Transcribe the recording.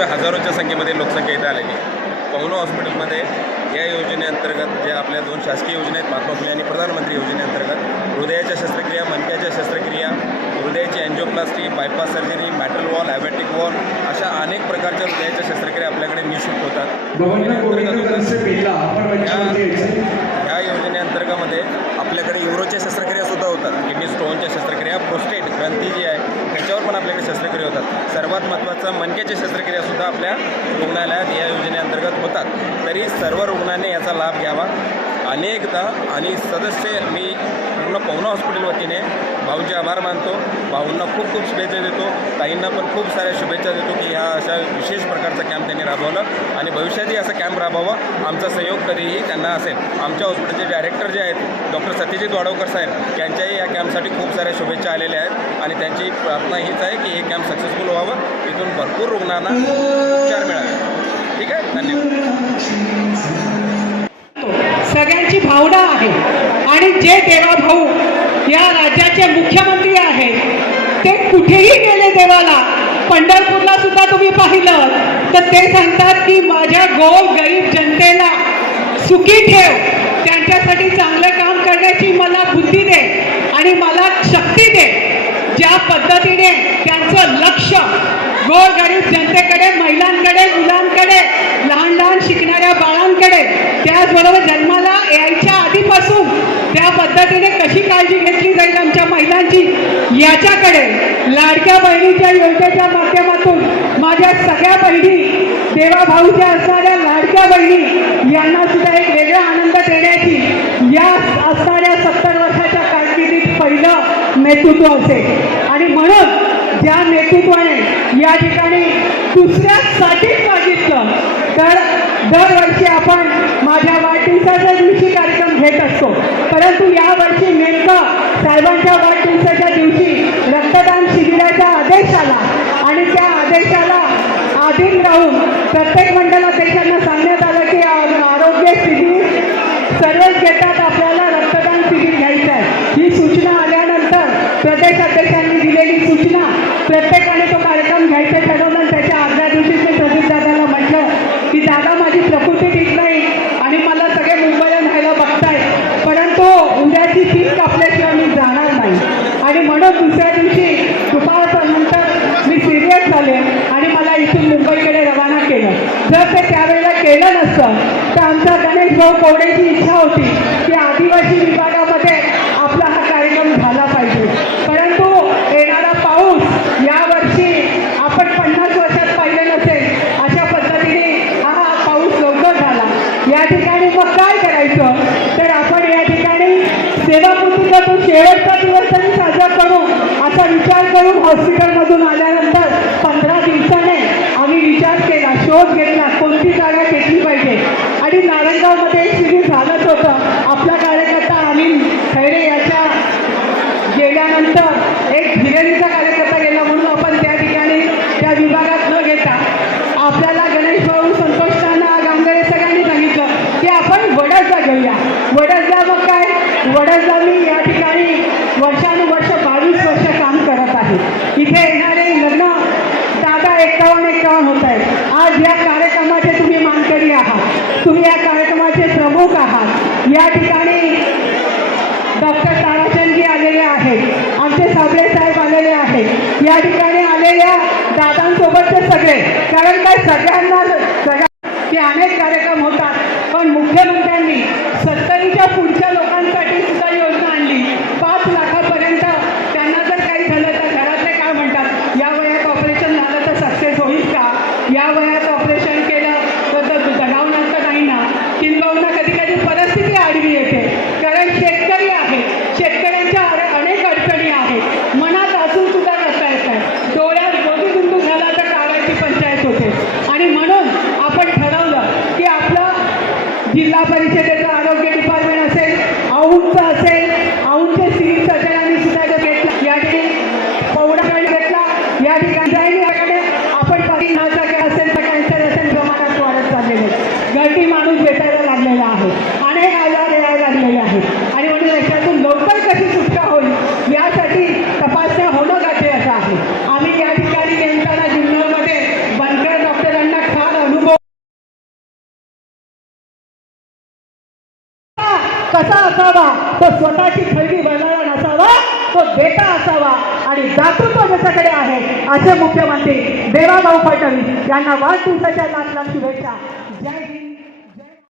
जवळजवळ हजारोच्या संख्येमध्ये लोकसंख्या इथे आलेली आहे. पवनो हॉस्पिटलमध्ये या योजनेअंतर्गत ज्या आपल्या दोन शासकीय योजना आहेत महात्मा फुले आणि प्रधानमंत्री योजनेअंतर्गत हृदयाच्या शस्त्रक्रिया मणक्याच्या शस्त्रक्रिया हृदयाची angioplasty bypass surgery mitral valve aortic valve अशा अनेक प्रकारच्या हृदयाच्या शस्त्रक्रिया आपल्याकडे निशुल्क होतात गव्हर्नर गोविंद कनसे बिर्ला आपण मंचावरती यायचे ह्या योजनेअंतर्गतमध्ये आपल्याकडे युरोच्या शस्त्रक्रिया सुद्धा होतात किडनी स्टोनच्या शस्त्रक्रिया प्रोस्टेट ग्रंथी जी आहे त्याच्यावर पण आपल्याकडे शस्त्रक्रिया होतात सर्वात महत्त्वाचं मनक्याची शस्त्रक्रिया सुद्धा आपल्या रुग्णालयात या योजनेअंतर्गत होतात. तरी सर्व रुग्णांनी याचा लाभ घ्यावा. अनेकदा आणि सदस्य मी पूर्ण पवना हॉस्पिटल वतीने भाऊंचे आभार मानतो. भाऊंना खूप खूप शुभेच्छा देतो. ताईंना पण खूप साऱ्या शुभेच्छा देतो की ह्या अशा विशेष प्रकारचा कॅम्प त्यांनी राबवलं आणि भविष्यातही असा कॅम्प राबवावा आमचा सहयोग कधीही त्यांना असेल. आमच्या हॉस्पिटलचे डायरेक्टर जे आहेत डॉक्टर सत्यजित वाडवकर साहेब त्यांच्याही या कॅम्पसाठी खूप साऱ्या शुभेच्छा आलेल्या आहेत. आणि त्यांची प्रार्थना हीच आहे की हे कॅम्प सक्सेसफुल व्हावं. इथून भरपूर रुग्णांना उपचार मिळावे. ठीक आहे? धन्यवाद. सगळ्यांची भावना आहे. आणि जे देवाभाऊ या राज्याचे मुख्यमंत्री आहेत ते कुठेही गेले देवाला. पंढरपूरला सुद्धा तुम्ही पाहिलं तर ते सांगतात की माझ्या गोर गरीब जनतेला सुखी ठेव. त्यांच्यासाठी चांगलं काम करण्याची मला बुद्धी दे आणि मला शक्ती दे. ज्या पद्धतीने त्यांचं लक्ष गोर गरीब जनतेकडे महिलांकडे मुलांकडे लहान शिकणाऱ्या बाळांकडे त्याचबरोबर जन्माला यायच्या आधीपासून त्या पद्धतीने कशी काळजी घेतली जाईल आमच्या महिलांची याच्याकडे लाडक्या बहिणीच्या योजनेच्या माध्यमातून माझ्या सगळ्या बहिणी देवाभाऊच्या असणाऱ्या लाडक्या बहिणी यांना सुद्धा एक वेगळा आनंद देण्याची या असणाऱ्या सत्तर वर्षाच्या कारकिर्दीत पहिलं नेतृत्व असेल. आणि म्हणून ज्या नेतृत्वाने या ठिकाणी दुसऱ्यासाठीच मागितलं तर दरवर्षी आपण माझ्या वाढदिवसाच्या दिवशी कार्यक्रम घेत असतो. परंतु यावर्षी नेमकं साहेबांच्या वाढदिवसाच्या दिवशी रक्तदान शिबिराचा आदेश आला आणि त्या आदेशाला आधीन राहून प्रत्येक मंडलाध्यक्षांना सांगण्यात आलं की आरोग्य शिबिर सर्वच घेतात आपल्याला रक्तदान शिबिर घ्यायचं आहे. ही सूचना आल्यानंतर प्रदेश अध्यक्षांनी दिलेली सूचना आणि दुसऱ्या दिवशी दुपारनंतर मी सिरियस झाले आणि मला इथून मुंबईकडे रवाना केलं. जर ते त्यावेळेला केलं नसतं तर आमचा गणेश भाऊ कोवडेची इच्छा होती की आदिवासी विभागामध्ये आपला हा कार्यक्रम झाला पाहिजे. परंतु येणारा पाऊस यावर्षी आपण पन्नास वर्षात पाहिजे नसेल अशा पद्धतीने हा पाऊस लवकर झाला. या ठिकाणी मग काय करायचं? तर आपण या ठिकाणी सेवाकृतीचा तो शेवटचा दिवस तरी साजरा करू असा विचार करून हॉस्पिटलमधून आल्यानंतर पंधरा दिवसाने आम्ही विचार केला शोध घेतला कोणती जागा घेतली पाहिजे? आणि नारायणगावमध्ये एक शिबिर झालंच होतं आपला कार्यकर्ता अनिल खैरे याच्या गेल्यानंतर एक धिरेरीचा कार्यकर्ता गेला म्हणून आपण त्या ठिकाणी त्या विभागात न घेता आपल्याला गणेश भाऊ संतोष नाना गांगरे सगळ्यांनी सांगितलं की आपण वडसला घेऊया वडसला मग काय वडसला मी या ठिकाणी वर्षानुवर्ष बावीस वर्ष काम करत आहे इथे येणारे लग्न दादा एक्कावन्न एक्कावन्न होत आहेत आज या कार्यक्रमाचे तुम्ही मानकरी आहात तुम्ही या कार्यक्रमाचे प्रमुख आहात. या ठिकाणी डॉक्टर ताराचंदजी आलेले आहेत. आमचे साबळे साहेब आलेले आहेत. या ठिकाणी आलेल्या दादांसोबतचे सगळे. कारण काय सगळ्यांना পরিষদের कसा असावा? तो स्वतःची खळगी बनवणार नसावा तो बेटा असावा आणि दातृत्व ज्याच्याकडे आहे असे मुख्यमंत्री देवाभाऊ फडणवीस यांना वाढदिवसाच्या लाख लाख शुभेच्छा. जय